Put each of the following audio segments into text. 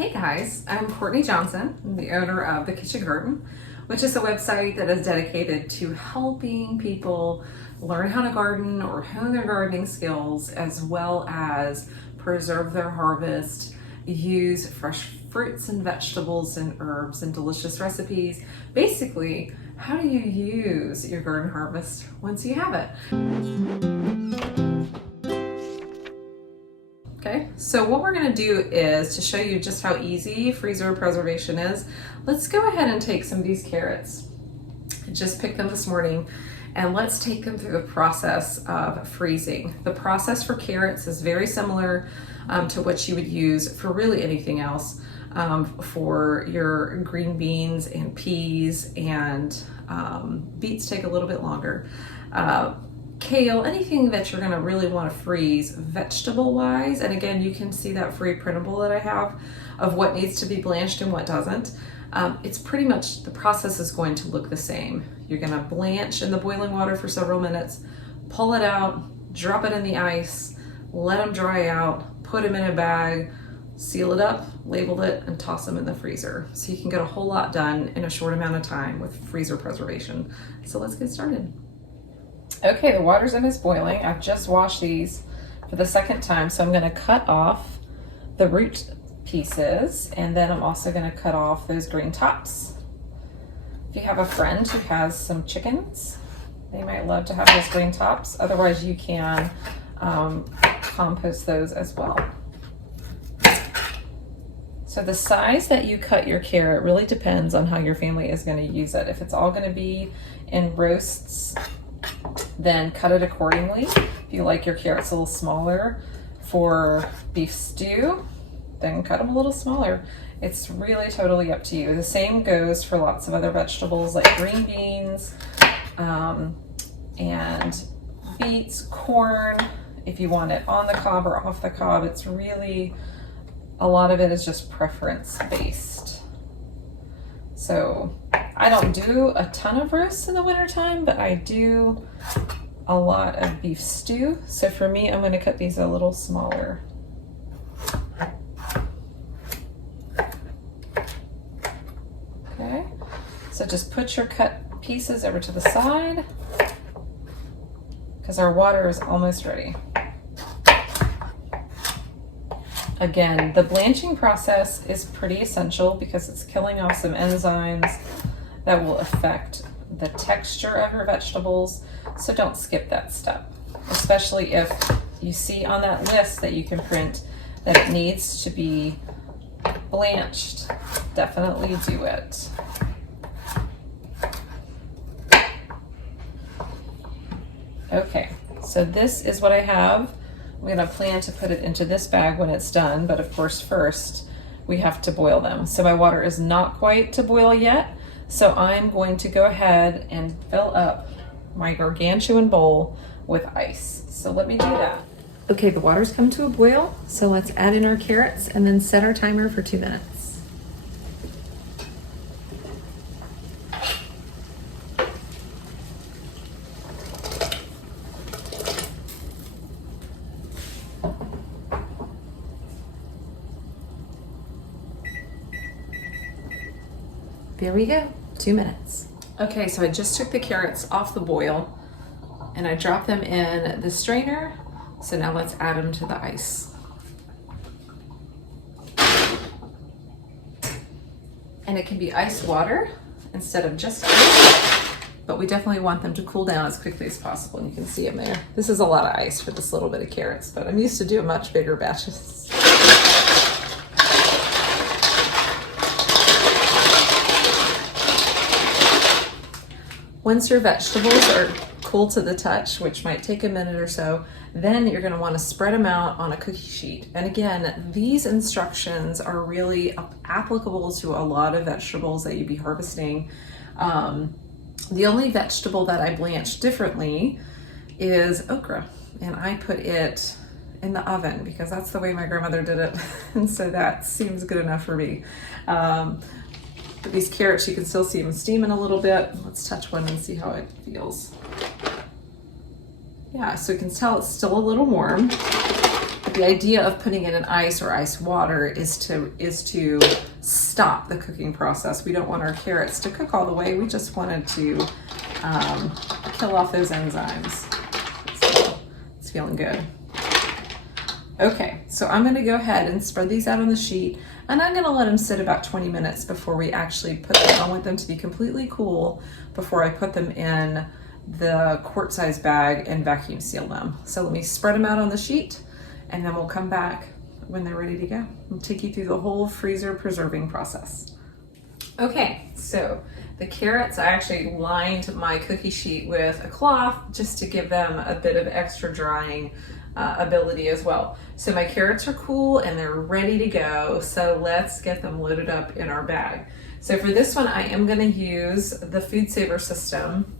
Hey guys, I'm Courtney Johnson, I'm the owner of the Kitchen Garten, which is a website that is dedicated to helping people learn how to garden or hone their gardening skills, as well as preserve their harvest, use fresh fruits and vegetables and herbs and delicious recipes. Basically, how do you use your garden harvest once you have it? Okay, so what we're gonna do is to show you just how easy freezer preservation is. Let's go ahead and take some of these carrots. I just picked them this morning, and let's take them through the process of freezing. The process for carrots is very similar to what you would use for really anything else. For your green beans and peas and beets take a little bit longer. Kale, anything that you're gonna really wanna freeze vegetable wise, and again, you can see that free printable that I have of what needs to be blanched and what doesn't. It's pretty much, the process is going to look the same. You're gonna blanch in the boiling water for several minutes, pull it out, drop it in the ice, let them dry out, put them in a bag, seal it up, label it, and toss them in the freezer. So you can get a whole lot done in a short amount of time with freezer preservation. So let's get started. Okay, the water's in is boiling. I've just washed these for the second time, so I'm gonna cut off the root pieces, and then I'm also gonna cut off those green tops. If you have a friend who has some chickens, they might love to have those green tops. Otherwise, you can compost those as well. So the size that you cut your carrot really depends on how your family is gonna use it. If it's all gonna be in roasts, then cut it accordingly. If you like your carrots a little smaller for beef stew, then cut them a little smaller. It's really totally up to you. The same goes for lots of other vegetables like green beans and beets, corn. If you want it on the cob or off the cob, it's really, a lot of it is just preference based. So I don't do a ton of roasts in the wintertime, but I do a lot of beef stew. So for me, I'm going to cut these a little smaller. Okay, so just put your cut pieces over to the side because our water is almost ready. Again, the blanching process is pretty essential because it's killing off some enzymes that will affect the texture of your vegetables. So don't skip that step, especially if you see on that list that you can print that it needs to be blanched. Definitely do it. Okay, so this is what I have. I'm gonna plan to put it into this bag when it's done, but of course first we have to boil them. So my water is not quite to boil yet, so I'm going to go ahead and fill up my gargantuan bowl with ice. So let me do that. Okay, the water's come to a boil, so let's add in our carrots and then set our timer for 2 minutes. There we go, 2 minutes. Okay, so I just took the carrots off the boil and I dropped them in the strainer. So now let's add them to the ice. And it can be ice water instead of just ice, but we definitely want them to cool down as quickly as possible. And you can see them there. This is a lot of ice for this little bit of carrots, but I'm used to doing much bigger batches. Once your vegetables are cool to the touch, which might take a minute or so, then you're going to want to spread them out on a cookie sheet. And again, these instructions are really applicable to a lot of vegetables that you'd be harvesting. The only vegetable that I blanch differently is okra, and I put it in the oven because that's the way my grandmother did it, and so that seems good enough for me. But these carrots, you can still see them steaming a little bit. Let's touch one and see how it feels. Yeah, so you can tell it's still a little warm. The idea of putting it in ice or ice water is to stop the cooking process. We don't want our carrots to cook all the way. We just wanted to kill off those enzymes. So it's feeling good. Okay, so I'm gonna go ahead and spread these out on the sheet, and I'm gonna let them sit about 20 minutes before we actually put them. I want them to be completely cool before I put them in the quart-size bag and vacuum seal them. So let me spread them out on the sheet, and then we'll come back when they're ready to go. I'll take you through the whole freezer preserving process. Okay, so the carrots, I actually lined my cookie sheet with a cloth just to give them a bit of extra drying ability as well. So my carrots are cool and they're ready to go. So let's get them loaded up in our bag. So for this one, I am gonna use the Food Saver system.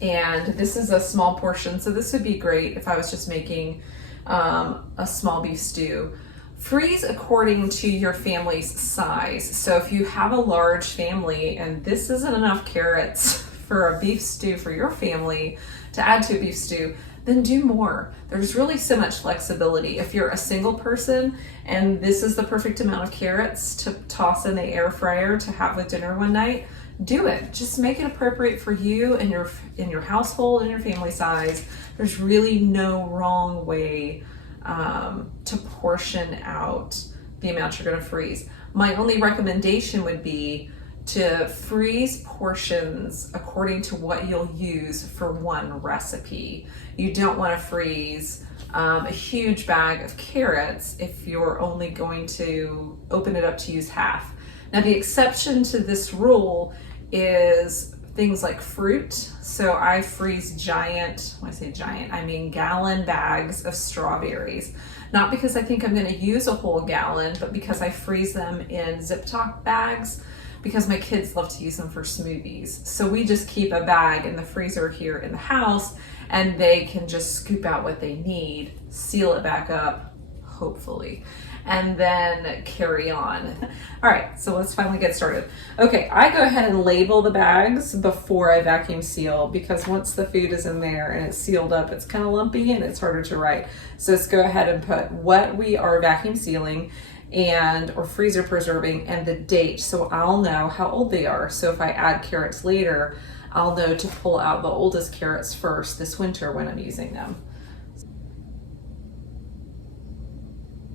And this is a small portion. So this would be great if I was just making a small beef stew. Freeze according to your family's size. So if you have a large family and this isn't enough carrots for a beef stew for your family to add to a beef stew, then do more. There's really so much flexibility. If you're a single person and this is the perfect amount of carrots to toss in the air fryer to have with dinner one night, do it. Just make it appropriate for you and your household and your family size. There's really no wrong way to portion out the amount you're gonna freeze. My only recommendation would be to freeze portions according to what you'll use for one recipe. You don't want to freeze a huge bag of carrots if you're only going to open it up to use half. Now the exception to this rule is things like fruit. So I freeze giant, when I say giant, I mean gallon bags of strawberries. Not because I think I'm going to use a whole gallon, but because I freeze them in zip-top bags because my kids love to use them for smoothies. So we just keep a bag in the freezer here in the house and they can just scoop out what they need, seal it back up, hopefully, and then carry on. All right, so let's finally get started. Okay, I go ahead and label the bags before I vacuum seal because once the food is in there and it's sealed up, it's kind of lumpy and it's harder to write. So let's go ahead and put what we are vacuum sealing or freezer preserving and the date, so I'll know how old they are. So if I add carrots later, I'll know to pull out the oldest carrots first this winter when I'm using them.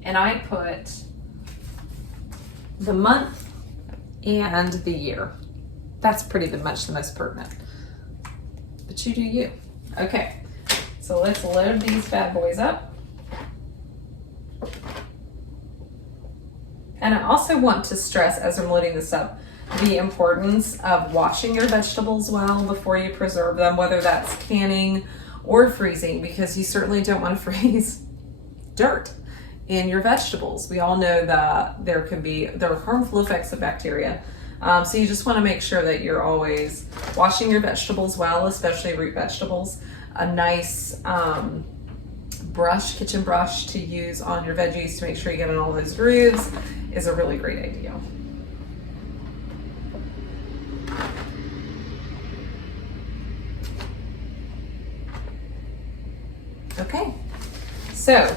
And I put the month and the year. That's pretty much the most pertinent. But you do you. Okay, so let's load these bad boys up. And I also want to stress as I'm loading this up, the importance of washing your vegetables well before you preserve them, whether that's canning or freezing, because you certainly don't want to freeze dirt in your vegetables. We all know that there are harmful effects of bacteria. So you just want to make sure that you're always washing your vegetables well, especially root vegetables. A nice kitchen brush to use on your veggies to make sure you get in all those grooves is a really great idea. Okay, so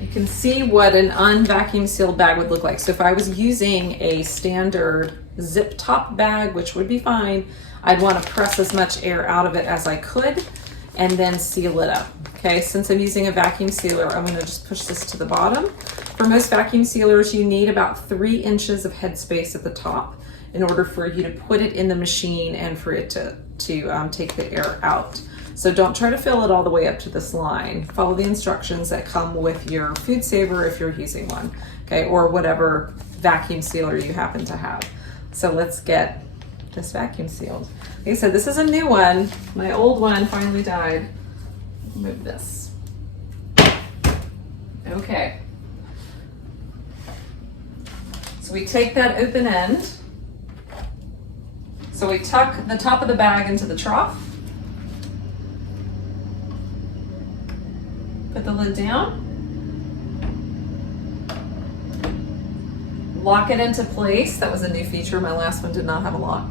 you can see what an unvacuum sealed bag would look like. So if I was using a standard zip top bag, which would be fine, I'd want to press as much air out of it as I could and then seal it up. Okay, since I'm using a vacuum sealer, I'm going to just push this to the bottom. For most vacuum sealers, you need about 3 inches of headspace at the top in order for you to put it in the machine and for it to take the air out. So don't try to fill it all the way up to this line. Follow the instructions that come with your Food Saver if you're using one, okay, or whatever vacuum sealer you happen to have. So let's get this vacuum sealed. Like I said, this is a new one. My old one finally died. Move this. Okay. So we take that open end. So we tuck the top of the bag into the trough. Put the lid down. Lock it into place. That was a new feature. My last one did not have a lock.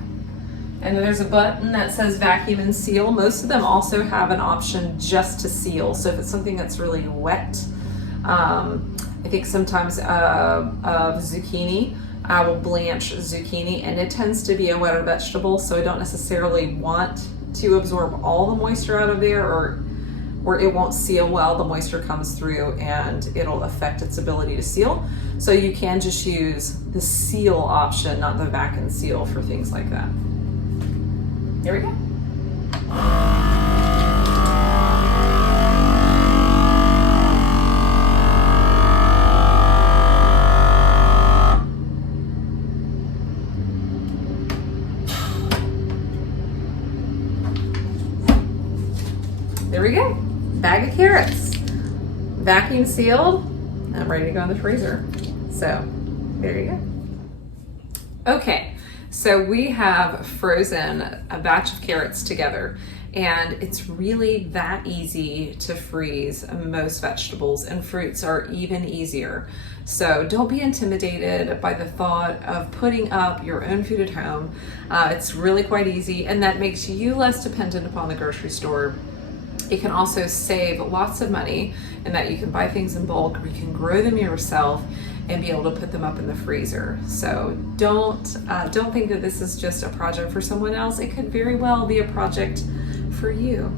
And then there's a button that says vacuum and seal. Most of them also have an option just to seal. So if it's something that's really wet, I think sometimes of zucchini. I will blanch zucchini, and it tends to be a wetter vegetable, so I don't necessarily want to absorb all the moisture out of there, or it won't seal well. The moisture comes through and it'll affect its ability to seal. So you can just use the seal option, not the vac and seal, for things like that. There we go. There we go. Bag of carrots. Vacuum sealed. I'm ready to go in the freezer. So there you go. Okay, so we have frozen a batch of carrots together, and it's really that easy to freeze most vegetables, and fruits are even easier. So don't be intimidated by the thought of putting up your own food at home. It's really quite easy, and that makes you less dependent upon the grocery store. It can also save lots of money in that you can buy things in bulk, or you can grow them yourself and be able to put them up in the freezer. So don't think that this is just a project for someone else. It could very well be a project for you.